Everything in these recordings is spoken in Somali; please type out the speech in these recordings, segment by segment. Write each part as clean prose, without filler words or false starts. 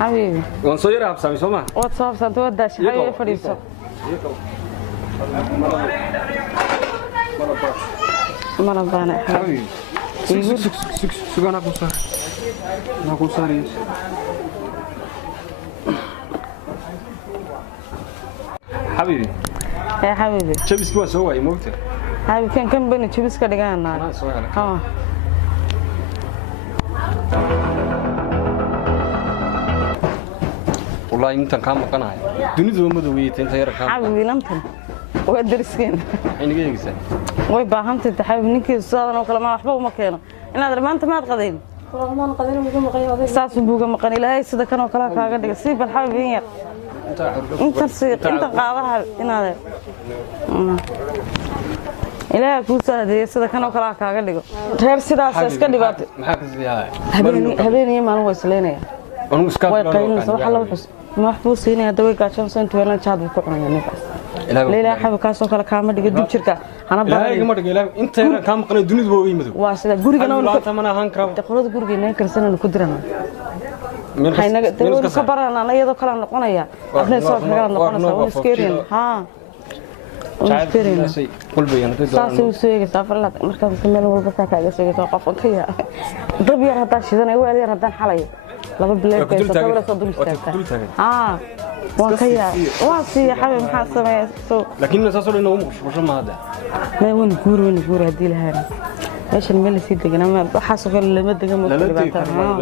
حبيبي وانصيرها بسامي سوما واتساب سنتو داش حبيبي فريسو مرضانا حبيبي سك انا كوسار انا كوساريس حبيبي يا حبيبي جبس كوا سوى موقته حبيبي كان بني جبس كدغانا ها والله انت كان مقنعي دنيا مدويت انت يا ركان حبيبي نمتن ودرسكين عيني جيجسا way baahantay taxaab ninkii saadan oo kala ma waxba uma keeno inaad maanta ma qadeen ma qadeen ugu maqay saas buuga maqan ilaahay sida kan oo kala kaaga dhiga si bal xabin yar inta qaadaha inaad ilaahay ku saaday sida kan oo kala kaaga dhigo reer sidaas iska dhibaatay maxaa ka siyaa habeenii maalin way isleenaya anu iska way qaylin waxa la wuxuu ma waxbuu siinaya daway gaashan santu weelan jaad ku cunaya ninkaas leela xabib ka soo kala kaama dhiga dib jirka ana baahay ma dhiga inta yar ka maqnay dunida boo weymado waa sida gurigana oo ka mana ahaan karo qolada gurigeena karsan ku dirana haynaga dawlad ka barana iyadoo kala noqonaya afna soo kaga noqonaysa oo iskeerin ha iskeerin qalbiyan saas uu sheegay safarla marka meel walba kaaga sheegay qof intaya dab yar hada shidanay weel yar hadan xalay laba bileed ka soo dul istaagay ha وكيا واسي حبيبي maxaa sameeyay laakiin la soo inuu muqsho ma hada ma wani guur hadii la hayn meeshan meel si degan ma waxa soo kale lama degan ma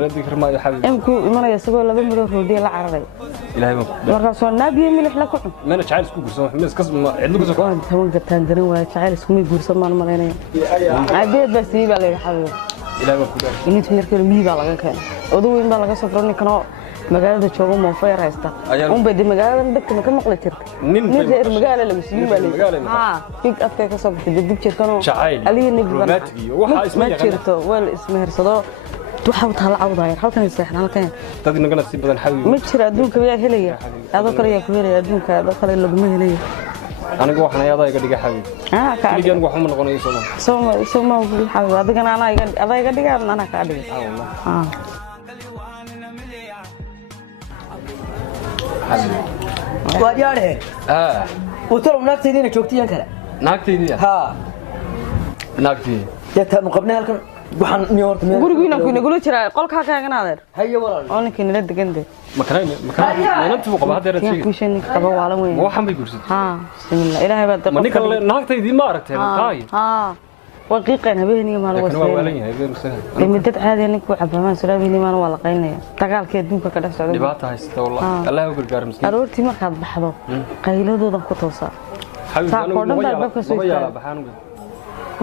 la dikr ma xabiib imku imanaya isagoo laba miro roodiye la cararay ilaahay ma marka soo naabiye milix la ku xun mana jacayl isku guursan wax mees kasma cid lagu soo waan tawan gataan garan waa jacayl isku may guursan ma maleynaya adeed baa si baa la xabiib ilaahay ma ku dhaar inta markii miyi baa laga keenay odow in baa laga soo furan kano magaalada joogo ma feeraysta bay magaalada dadka ka maqli jirtay nin reer magaala lagu siin baa ha big afka ka soo baxay dib jirkano aliye nabi waxa isma jirto wal ismeersado waxa uu taala cawdaayar halkan seexan halkan dad nagana si badan xawiyo ma jira adduunka yaa helaya adoo kale yaa ku helaya adduunka adoo kale lagu ma helaya aniga waxaan ayada iga dhiga xawiyo ka dhigan wax ma noqonayo Soma xawiyo adigana ana iga dhiga ana ka dhiga وادياره وترى ناقتي joogtiyaan kale naagtaydi naagtay jata muqabnaa halkan waxaan niyoorta meel gurigiina ku nagula jiraa qolka kaaganaadeen hayo walaal oo ninka nila degande makaraan inta uu qaba hadeer tii ku shan qaba wala weyn waxan bay guursid ha bismillah ilaahay baa ma ninka naagtaydi ma aragtay qaay ha waqiiqan habeenii ma lagu soo midad caadi ninku cabamaan salaabini ma wala qaynaya dagaalkii adduunka ka dhac socdo dhibaato haysta wallahi allah u gargaar miskiin aroortii markaad baxdo qayladooda ku toosa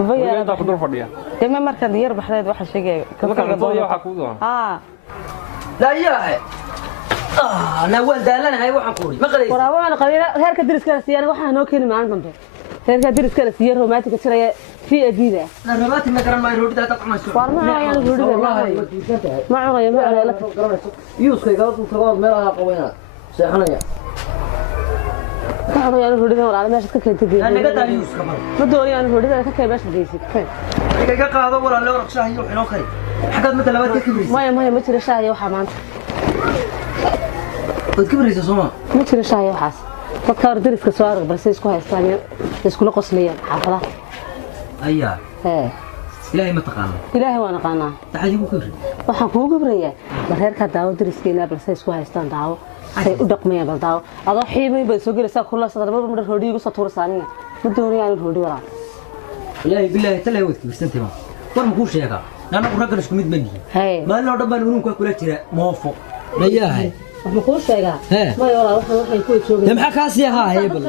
ويا خضر فديا تمام مركز ير بحداد واحد شيء لا يا انا ولد لنا هاي waxaan ku ma qaleey waraabana qabiila heerka diriska siyaana waxa noo keenay maalinta dambe heerka diriska siyaar romantic tiraya fi adiida na romantic ma garan ma roodida ta qamayso warma ayaan roodida ma cunaya ma ala yuuskayga uu tago meel aan qawayna seexanaya waxaan ayaan roodida walaal meesha ka keentay anaga taa yuuska ma doonayaan roodida ka kay meesha deysay iga qaado walaal la warqshaha iyo xinoo kay xaqad mid labaad ka kibris ma jira shaahi waxa maanta wad kibris Soma ma jira shaahi waxaas dadka diriska soo arag balse isku haystaan isku la qoslayaan xaafadaha ayaa ilaahay ma taqaan ilaahay waan aqaanaa taxadi ku kibri waxaan ku gibrayaa reerka daawo diriskeenna balse isku haystaan daawo ay u dhaqmayaan bal daawo adoo xiimay bay soo gelaysaa kula sadarbada mar roodiga soo tuursaaniga ma doonayaan roodi walaal ilaahay billahi talay wad kibirsantii ma war ma ku sheegaa nana u raggan isku mid ma yihiin maalin oo dhan baan unuunka kula jira moofo mayahay waxaan ku sheegaa ma walaal waxaan ku joogay maxaa ka sii ahaa heebal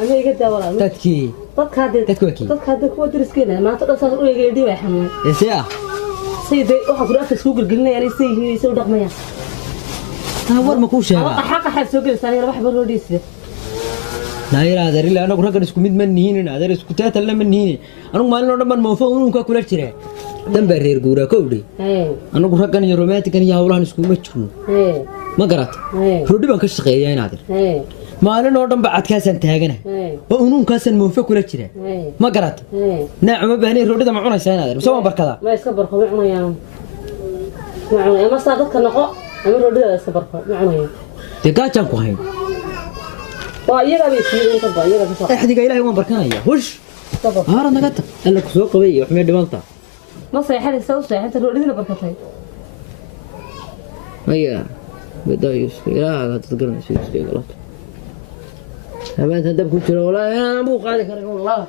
ama iga daa walaal dadkii dadka kuwa diriskeenna maanta dhan saas u eegay dhibay xanuun eeyaa sidee waxa ku dhaafay isku gilgilinayaan ay sayhiin isoo dhaqmayaan war ma ku sheegaa xaqa xal soo gelaysan wax baroodiisay ناير هذا اللي أنا أقول لك اسكو ميد منهين هذا اسكو تات اللي منهين أنا ما لنا من موفق ونوكا كل شيء دم برير جورا كودي أنا أقول لك أنا روماتيك أنا يهولان اسكو متشون ما قرأت ردي بنك الشقية يا نادر ما لنا ودم بعد كاسن تهاجنا ونون كاسن موفق كل شيء ما قرأت نعم بهني ردي ده معنا سنة نادر بس ما بركضا ما يسكبر خو معنا يا معنا ما صادق النقاء أنا ردي ده يسكبر خو معنا يا تقاعد كوهين ويلا بيصير انت يلا بيصير أحد قايل لي وين بركانية وش هذا نقطة قال لك سوق قوي وحميد دمانطة ما صحيح لي سوي صحيح انت ردينا بركتين هيا بدا يسوي لا لا تتقرن يسوي غلط أنت دب كنت ولا أنا أبوك عليك والله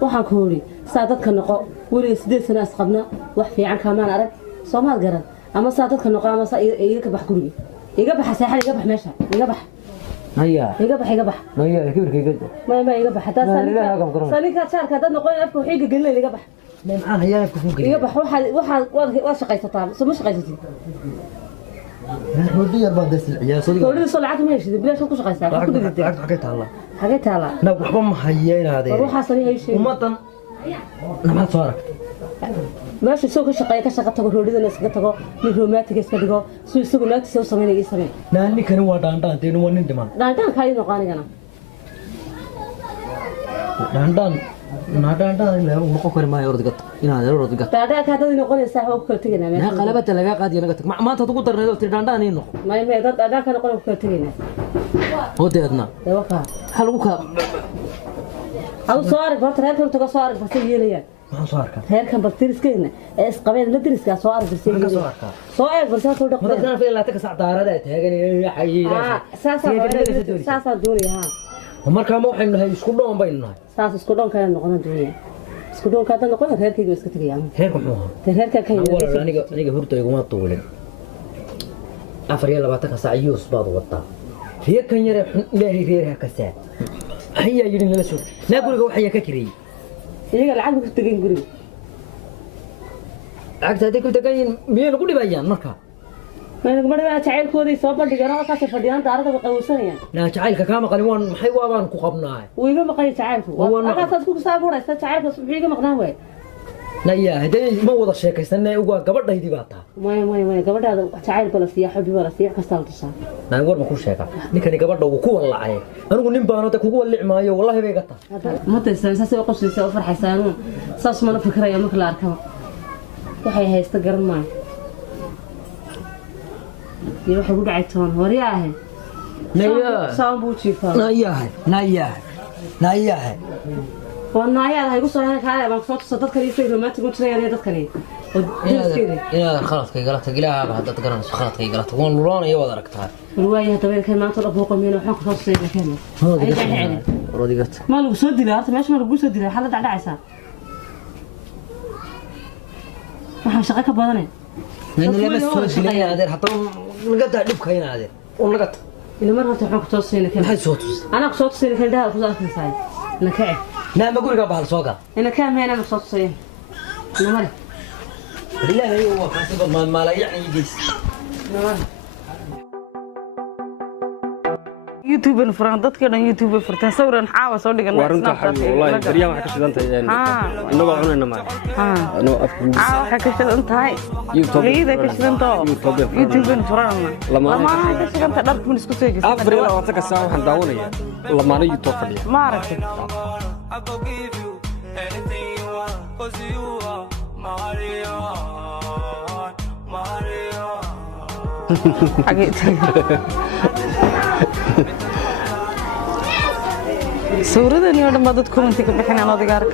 waxaan ku hori saadadka noqo wali 8 sano asqabna wax fiican kaamaan arag Soomaal garan ama saadadka noqo ama iga ka bax guriga iga bax saaxad iga bax meesha iga bax هيا iga bax هيا كبرك يقد ما iga bax hadaa sanika saarka dad noqon afka wixii galay iga bax ما معان هيا كفوق iga bax waxa shaqaysataa soo ma shaqaysatid ودي يربى دس العيال صدق ولي صل lacag ma heshid bilash ku shaqaysaa ku dhigtay lacag xagee taala xagee taala na waxba ma hayeen aade waxa sariix ay sheegay umadan nama soo arag meesha soo ka shaqeeya ka shaqo tago roodidana iska tago mid romantic iska dhigo soo isagu naagti soo sameeyay samee naani kan waa dhaandhaan teen waa nin dhiman dhaandhaan kaay noqonayna dhaandhaan لا نقول كريم ما يرد قط إنها يرد قط تعالى كذا نقول الساحة وكل تجينا لا قلبت لا قاعد ينقطك ما تقول ترى تردان إنه ما هذا هذا كان نقول وكل تجينا هو تيرنا ده وقع حلوك أو صارك برضه هيك كنت صارك بس يليا ما صارك هيك كان بتدرس كنا قبل ندرس كا صارك بس يليا صارك بس هذا تقول ما تعرف إلا تكسر دارات هيك حي ساسا دوري ها marka ma waxaynu nahay isku dhoon baynu nahay saas isku dhoon kale noqon doonaya isku dhoon ka noqon reerkayga iska tagayaan reerku muxuu reerka ka yimid aniga hurta iguma tuulin 24 saac yus baad wada reerkan yare ilaahay reerha ka saa ayaa yidin la soo na guriga waxay ka kiriyay iyaga lacag ku tagayn guriga lacagta ku tagayn meel lagu dhibayaan marka ما نقدر نتعال كودي صوب الدجاجة وقاسة فديان تعرض بقوسانيا. لا تعال ككام قليوان محي وابان كقبناه. ويجي مقاي تعال. أنا تصدق سافورة تعال بس بيجي مقناوي. لا يا هدي ما وضع شيء كيسنا يوقع قبل ده يدي بعطها. ما قبل هذا تعال بلا سياح حبي بلا سياح كستان تصار. أنا أقول ما كل شيء كا. نكني قبل ده وكوا الله عليه. أنا أقول نبى تكوا اللي معايا والله بيقطع. ما تنسى ساسي وقص لسه وفر حسانون. ساس ما نفكر يا مكلا أركان. وحي هيستقر معي. يروح يقول عيتون ورياه نياه سامبوتشي فا نياه والنايا هاي قصة هنا كهذا ما صوت صدق كلي في ما تقول شيء يعني صدق كلي يا خلاص كي قلت قلها بعد تقرن خلاص كي قلت وين لون يا ودركتها الرواية تبين كان ما طلب فوق مين وحق خاص زي كان ردي قلت ما لو سود لي أنت ماشي ما لو سود لي حلا دعنا عسى ما شقك بدني لأنه لما سود لي هذا حتى نقطع دبك هنا هذا ونقطع إذا مرة تحرك توصيني كان هاي صوت أنا صوت صيني كان ده خذ أكل ساي أنا كعب لا ما أقول قبل سوقا أنا كام هنا صوت صيني أنا مرة بالله هو حاسب ما لا يعني يجلس أنا مرة يوتيوب فران dadka يوتيوب فرتان sawran xaawa soo dhigan warinta xabi wallahi bariya waxa ka shidan tahay inaga cunayna ma ano afku waxa ka shidan tahay youtube ka shidan youtube فران lama ka shidan ta dharku isku soo jeesto afri la wata ka saa waxaan daawanaya lamaana youtube fadhiya ma aragtay sawirada iyo dhammaan dad comment ka bixinaan adiga ark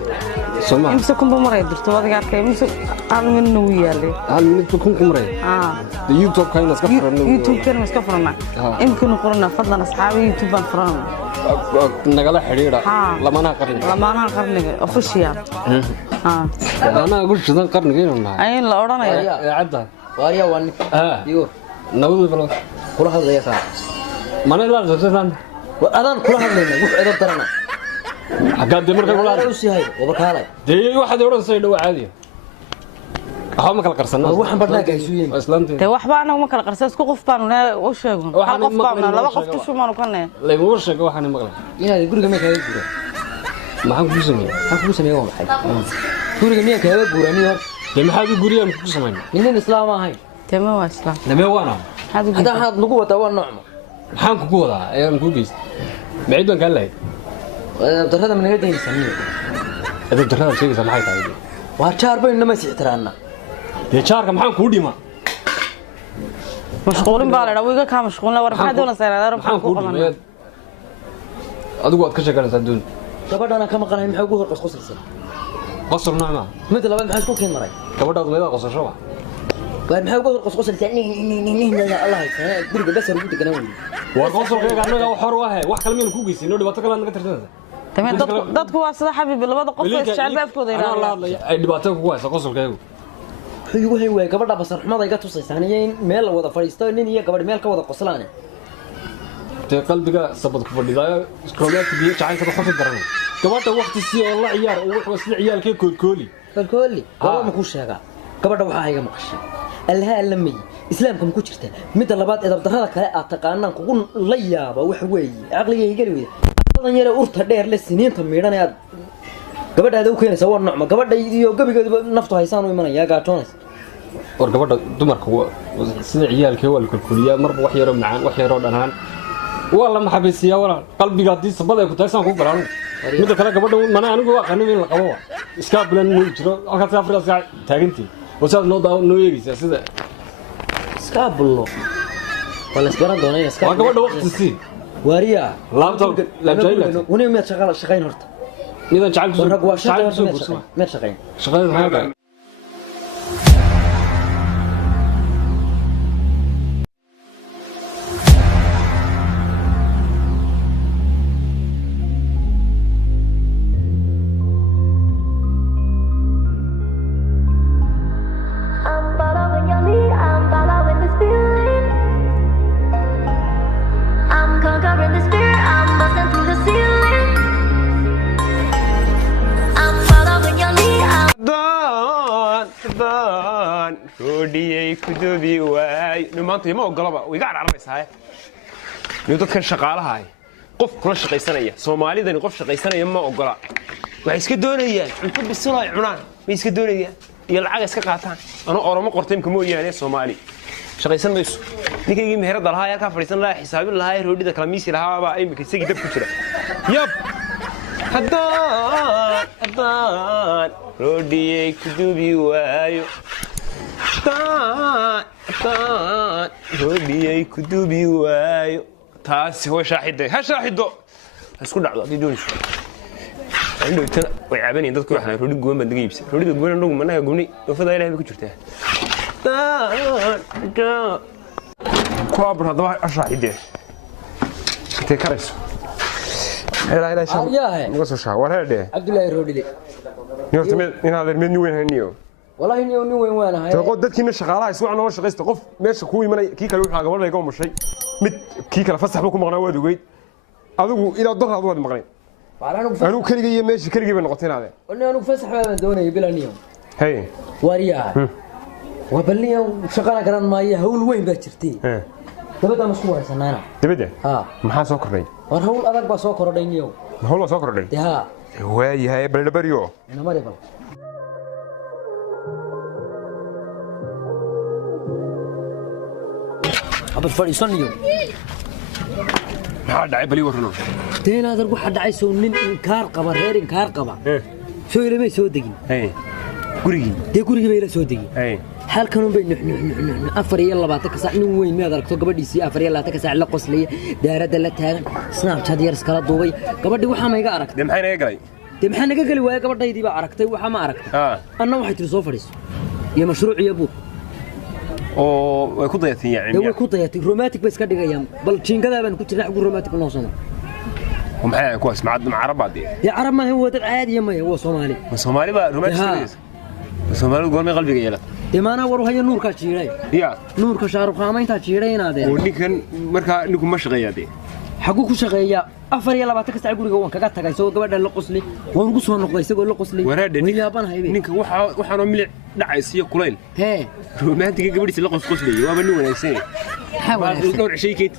Soomaa imse kun maray dirto adiga arkay imse hal min uu yaalay hal min kun maray youtube kan iska furano youtube kan iska furana imkanu qorna fadlan asxaabi youtube baan furana nagala xiriira lamana qarniga official ana ugu shidan qarniga inuu ay la oranayo cadda waariya waan digo nabadu bal kula hadlaya ka mana la dadsan adaan kula hadlayna wax edo darana xaqad markay kula hadlay u sihay waba kaalay deey waxaad oran say dhaw caadi waxba ma kala qarsanaa waxaan barnaamijka isuuyeen islaamta te waxba anagu ma kala qarsan isku qof baanu u sheegun hal qof baanu laba qof tushumaanu kanay lagu sheego waxaan maqlay inaad guriga ma kaaga guura maxaan ku sameeyay waa maxay guriga miyaa kaaga guurani hor de maxaad guriyaan ku sameeyay nin islaam ahayn tema waa islaam lama waana hada had nagu wada waa noocma maxaan ku wadaa ayaan ku geystay maciid baan kaa lahayd darada ma naga daynaysaa darada sheegaysa maxay tahay waa jaar baynu ma sixtiraana dee jaarka maxaan kuu dhima mashquulin baa la dhaw iga ka mashquulna war maxaa doona sayraadar maxaan ku qabanaa adigu waad ka sheeganaysaa doon gabadhana ka maqanahay maxay ugu hor qosqosaysaa qosol nacma mid labaad maxay ku keen maray gabadhaad meeda qosasho waa maxay ugu hor qosqosaysaa Allah haysaa guriga basar ugu deganaa weey waa qosolkayga anaga xor waahay wax kale meel ku geysay noo dhibaato kale naga tirtada tamam dadku waa sida xabiib labada qof ee shacabkooda ilaahay ay dhibaato ku hayso qosolkaygu wuxuu yahay way gabadha basar xumada iga tusaysan in meel la wada fariisto nin iyo gabadh meel ka wada qoslaan te qalbiga sabad ku fadhidaa iskroolaadka biyo jacaylka xafid daranay gabadha waqti si oo la ciyaar oo wax wasla ciyaalkee koolkooli gabadha ma ku sheega gabadha waxa ay iga maqashay allaha allamay islaamka ma ku jirta mid labaad edab darrada kale aad taqaanaan kugu la yaaba wax weey aqligayga gali weey badan yare urta dheer la siniinta miidhanaad gabadhaada u keenaysa waa noocma gabadha iyo gabigeedu naftu haysaan u imanaya gaatoonaysa war gabadha dumarka sida ciyaalkee waa la kulkuliyaa marba wax yaro macaan wax yaro dhanaan waa la maxabiisiyaa walaal qalbiga hadii sabada ay ku taagsan ku galaan mid kale gabadha mana anigu waa qanin in la qabo iska bilan ma jiro halkaas Afrika taagantii wasaad noo yeegaysaa sida iska bullo wala isbaran doonay iska waa gabadha waqti si wariya laabta la jayla wana ma shaqayn horta nidan jacayl ku shaqayn shaqada maanta ma ogolaba way gaar armaysaa ee dadkan shaqaalaha ay qof kula shaqaysanaya Soomaalidani qof shaqaysanaya ma ogola waxay iska doonayaan inta bisilay cunaan way iska doonayaan iyo lacag iska qaataan ana oroma qorteen kuma yaanay Soomaali shaqaysan mayso ninkaygi meherada lahaa ka fariisan lahaa xisaabin lahaa roodida kala miisi lahaa baa ay imika isagii dab ku jira yab haddaan roodiyay ku duubi waayo roodiyay ku duubi waayo taasi way shaaxiday ha shaaxido isku dhacdo hadii doonayso عندو تنا ويعبني dadku waxaan roodi goon baan daga iibsan roodida goon anagu managa gooni dofada ilaahay ku jirtaa كوابر هذا أشرح يديه تكرس لا لا شو نقص وشها ورهده عبد الله الرودي نيوت من هذا المنيو وين هنيو والله نيو وين وانا هاي تقول دتكينا شغاله يسمع نور شقيسته قف ماشي كوي من كي كلو waxa gabadha ay ka umushay mid kii kala fasax ku maqnaa waad ogeyd adigu ila dar aad wad maqnay anu kaliya meeshii kaliya bay noqoteenade anu fasax baan doonay bilaniyo hay wariya وبلني شغاله قران مايه هول وين با جرتي dabada ma isku wareysanaana dabada ha maxaa soo kordhay war hawl adag ba soo kordhayniyo hawl soo kordhay ha waayahay balbariyo ina mari bal abad fariisaniyo maxaa dhacay bali warno deena dar waxa dhacay soo nin inkaar qaba reer inkaar qaba soo ilmay soo degin gurigi bay la soo degin halkan bay afar iyo 20 ka saac nin weyn ma aragto gabadhiisii afar iyo 20 ka saac la qoslay daarada la taagan snapchat yar iskala duubay gabadhi waxa ma iga aragtay maxay naga galay maxay naga gali waay gabadhaydii ba aragtay waxa ma aragtay anna waxay tiri soo fadhiiso iyo mashruuc iyo buug oo way ku dayatay yaani way ku dayatay romantic bas ka dhigayaan bal jiingada baan ku jirnaa ugu romantic noo sano ومحي كويس مع عربادي يا عرب ما هو عادي ما هو صومالي صومالي بقى رومانسي صومالي قول قلبي قيله دمانا ورو هي نور ka jiiray يا نور ka shaaruq qaamaynta jiiraynaade oo ninkan marka ninku ma shaqeeyade حقوق شقية أفر يلا بعتك سأقول جوان كقطع كاي سو قبل اللقصلي ونقص ونقضي سو اللقصلي ويا بنا هاي نينك وحنا ملع دعيسية كلين هي رومانتيك قبل اللقص قصلي وابنو ولا شيء حاول نور شيء كيت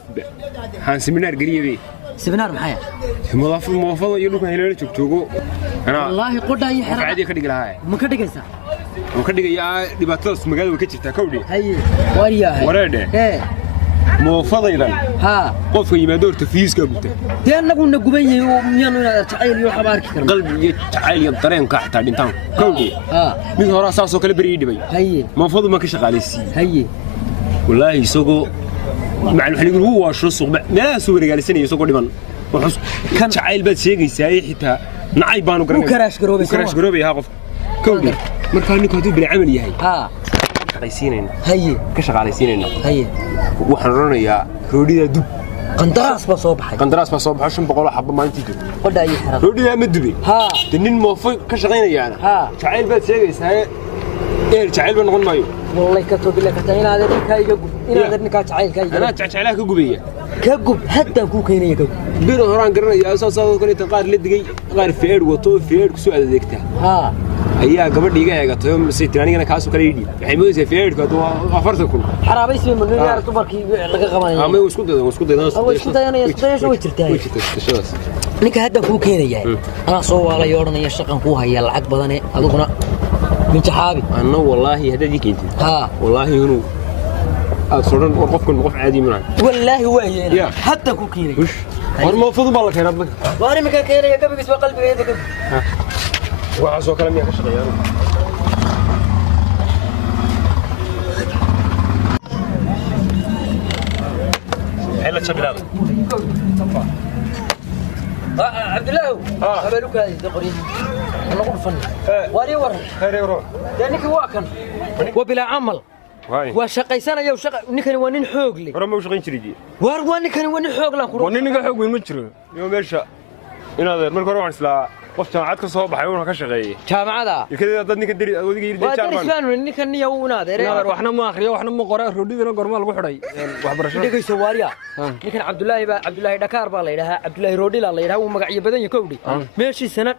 هان سمينار قريبي سمينار محيا موافق يلوك هيلين تجوجو أنا والله قد هاي حرام عادي كدي لها ما كدي كيسا وكدي يا دباتوس مقالة وكتير كودي هاي واريا ورده هي موافق يلا ها قف يمدور تفيز كبته دي أنا قلنا قبيه وميانو تعيل يروح أبارك قلب يتعال يبطرين كحتا دينتان كودي من هو راسه كل بريد بي هي موافق ما كشغال السي هي والله يسوقو مع الحليق هو شو السوق لا سوق رجال سنة يسوقو دمان وحس كان تعال بس شيء يساعي حتى نعي بانو وكراش قروبي ها قف كودي مركاني كاتب بالعمل يهي شغالين هي كشغالين هي وحررنا يا رودي دب قندراس بصوبحي قندراس بصوبحي شن بقول حبة ما انتي قد أي حرام رودي مدبي ها تنين موفق كشغالين يعني ها تعال بس شيء يساعي إيه تعال بنقول مايو والله كتب لك تين هذا كاي جب إن هذا نكات تعال كاي أنا تعال كجوبية كجب حتى كو كيني يجب بيرو هران قرنا يا أساس كوني تقار لدقي غير فير وطو فير كسؤال ذيكته ها ayaa gabadhiiga eegato siitiraanigana kaas oo kale yidhi waxay moodaysaa feerka afarta kun xaraabay si man yaar dumarkii laga qabanayay ama isku daydaan way jirtaa ninka hadda ku keenaya ana soo waalay oranaya shaqan ku haya lacag badan ee aduguna min jaxaabi ana wallahi hadii keentid ha wallahi inuu aad soran qofkan qof caadi maahan wallahi waayeen hadda ku keenaya war ma fudu baa la keenay waari ma keenaya gabigiis waa qalbigeeda وعسو كلام يا كشغيان حيلا تشبيلاد عبد الله قبلوك هذه دقري انا اقول فن واري ور خير يروح لانك واكن وبلا عمل وشقيسانا يا وشق نكن ونين خوغ لي ورا ما وشقين جريدي وار ونكن ونين خوغ لا ونين خوغ وين ما جرو يوم ميشا إن هذا مركو روح إسلا قف جامعات كصوب بحيونا كشغي جامعة كذا ضد نك دري ودي يرد جاربان وادرس نك نيونا نادر وحنا ما أخريا وحنا ما قرأ ردينا قرما لقو حري وحبرشة دقي سواريا نكن عبد الله دكار بالله لها عبد الله رودي لا لها ومقعي بدن يكودي ماشي سنة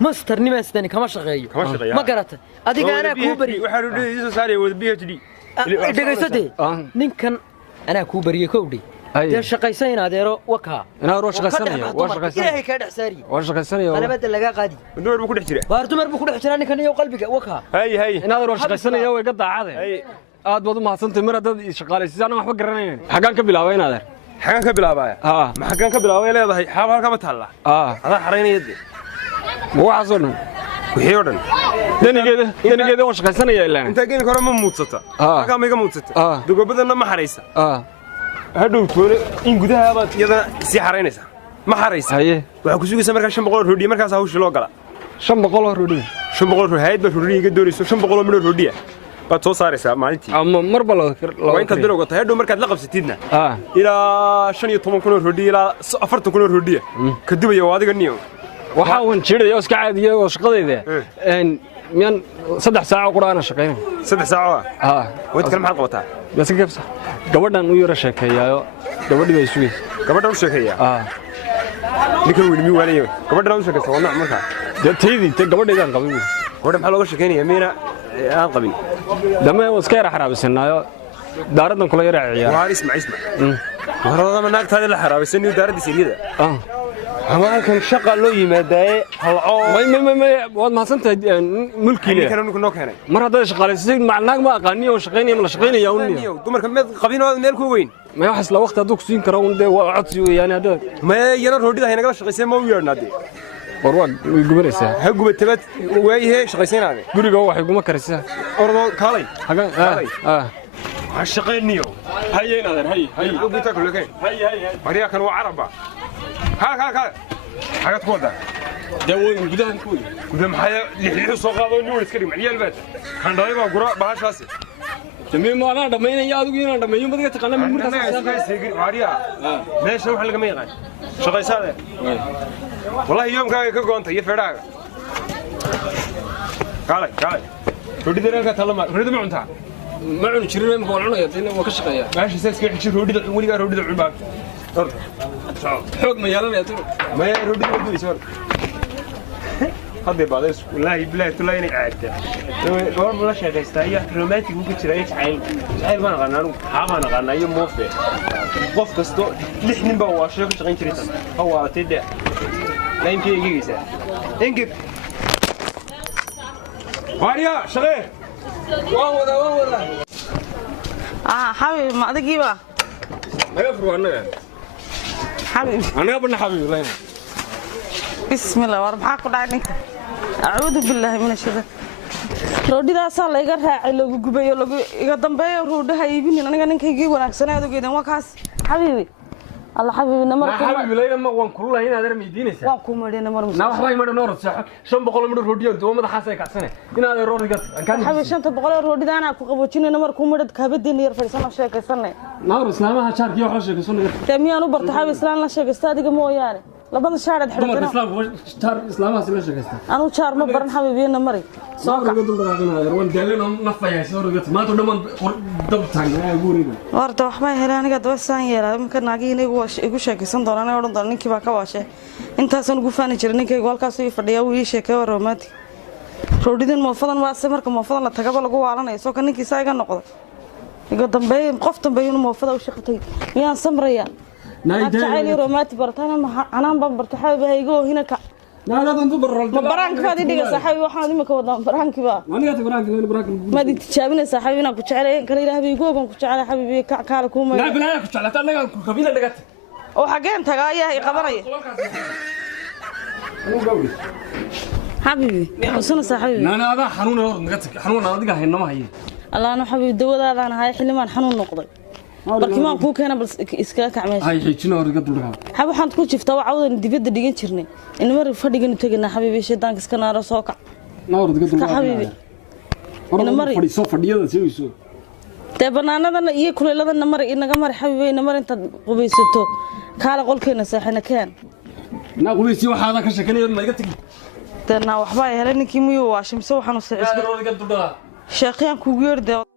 ماستر نماس ثاني كما شغي ما قرأت أديك أنا كوبري وحرودي يسوع ساري ودي بي دقي سدي نكن أنا كوبري يكودي ده شقيسين هذا وكها أنا أروح شقيسانية إيه كده ساري وشقيسانية أنا بدل لقى قادي ندور بكل حجرة باردمر بكل حجرة أنا كان يوقلبك وكها هاي أنا أروح شقيسانية ويقطع عادي aad wadu mahadsantahay mar hadda shaqaalaysiisana waxba garanayeen xagaan ka bilaabay inaad xagaan ka bilaabay ma xagaan ka bilaabay leedahay xaab halka ma taala ada xareynayad waxaasoo dhan wixii oo dhan danigeeda oo shaqaysanaya ilaa inta geelka hore ma muudsata halka ma iga muudsata dugobadana ma xareysa hadhow toole in gudaha baad iyada si xareynaysa ma xareysa waxa ku sugaysa markaa 500 roodhi markaas hawsha loo gala 500 roodhi 500 roodhi ba roodhi iga doorayso 500 midho roodhi baad soo saaraysaa maalintii ama marba la waa inta bilowga tahay hadhow markaad la qabsatidna ilaa 15,000 roodhi ilaa 40,000 roodhi ka dibaya waa adiga niyo waxa wan jiray iska caadiye oo shaqadeyda miyaan 3 saac quraana shaqeynay 3 saac wad kale maxaad qabataa bas gabsa gabadhan u yara sheekeeyayo gabadhii bay sugaysaa gabadhan u sheekeeyaa ninka weyn mi walayo gabadhan u sheekaysaa wana markaa taydii gabadheedan qabin gabadhan maxaa looga sheekeynayaa meena aan qabin dama iska yara xaraabisanayo daaradan kula yara ciyaar waa isma warada ma naagtaada la xaraabisanayo daaradiisa ilida ama halkan shaqa loo yimaadaaye halco may waad mahadsantahay mulkiile kana noo keenay mar hadda shaqaalaysiin macnaag ma aqaaniyo oo shaqeynaya ma shaqeynaya uniyo dumarka mid qabinoo meel ku weyn ma wax la waqti haduu ku siin karo undee waa codsi weeyaan hadda ma yana roodida hayna kala shaqeysay ma u yeernaade warwaan way gubanaysaa ha gubatabad waayahay shaqeysanaade guriga waxay guma karaysaa ordo kaalay hagan ha shaqeyniyo hayeen adeer hay ubita kulakay hay mariya kan waa araba ها حاجات كودا داوين قدام كوي قدام حياة لحيح سوق هذا نور تكرم عيال البيت كان ضايبه قراء بهاش راسي تمام انا دمين يا ادوين دمين بدك تقنن من مركز سيجي واريا ليش روح لك ما يغان شقي ساده والله يوم كاي كغونتا يا فداغ قال رودي درنك تلما رودي ما عنتا ما عن جيرين ما كون عنيا تين waa ka shaqeeyaa ماشي سيسكي xishir roodida waliga roodida cunbaa حكم يلا يا ترى ما يرد يدوي صار هذا بعد والله بلا تلاقيني قاعد دور ولا شيء استايا رومانتيك ممكن تلاقي عيل ما نغنى حما نغنى يوم موفي قف كستو لحن بوا شيء شغين تريتا هو تدع لا يمكن يجي انقب واريا شغال واه حبيبي ما ادقي بقى ما يفرق عنك حبيبي انا ابن حبيبي الله بسم الله واربعك ودعينك أعوذ بالله من الشيطان رودي دا صار لا يقرأ لو جبيه لو يقدم بيه رودي هايبيني أنا كان يجي وأنا سنة هذا كده وكاس حبيبي الله حبيبي نمر حبيبي لا لما وان كلنا هنا هذا ميدين سا وان كومري نمر ناو حباي ما نور صح شن بقول من رودي أنت وما حاسة كاسنة هنا هذا رودي كان حبيبي شن تبغى رودي ده أنا كوكبوتشيني نمر كومري كهبدي نير فريسان أشياء كسنة نور إسلام هالشهر كيو حاشة كسنة تمي أنا برت حبيبي إسلام لا شيء كستادي كمو يعني لبنا الشهر ده دمر إسلام شهر إسلام هسه شيء كسنة أنا شهر ما برن حبيبي نمري سوكا روان دلنا نفيا سور ما تدمن دب تاني أقولي ورد وحباي هلاني قد وسان يلا ممكن ناقيني يقول شيء كسن دورنا ورد دورنا كي باكواشه أنت أصلا قفاني جرني كي قال كاسو يفديه ويشيء كوروماتي رودين موفضن واسمر كموفضن لا تقبل قوة على ناس وكان كي سايق النقطة يقدم بين قفتم بين موفضة وشختي يا سمريا تعالي روماتي برتانا أنا بمبرت حابب هيجو هنا لا تنتظر برانك هذه دقيقة صاحبي وحنا دي مكودان برانك بقى أنا قلت برانك ما دي تشابين صاحبي أنا كنت عليه كان يلا هبيجو كنت على حبيبي كعكالكم لا بلا كنت على تاني كنت قبيلة دقت وحاجين تجاية يقبرني حبيبي حسنا صاحبي أنا هذا حنون أورد نقتك حنون أنا دقة هنا ما هي الله أنا حبيبي الدولة هذا أنا هاي حلمان حنون نقضي لكن ما كوك أنا بس إسكاك عماش هاي حيتشنا أورد قدر لها حبيبي حنت كل شفت وعوض إن دبيد دقين شرني إنه مرة فرق إنه تجينا حبيبي شيطان كسكنا راسوكا أورد قدر لها حبيبي إنه مرة فري صوف فرديه سوي سو تبنا أنا ذا يأكل إلا ذا نمر إنه كمر حبيبي نمر أنت قبيستو كالا قول كنا ساحنا كان نا قبيستي واحد هذا كشكني ما يقتك تنا وحباي هلا نكيميو واشم سو حنو أورد قدر لها شاقيان كوغير ده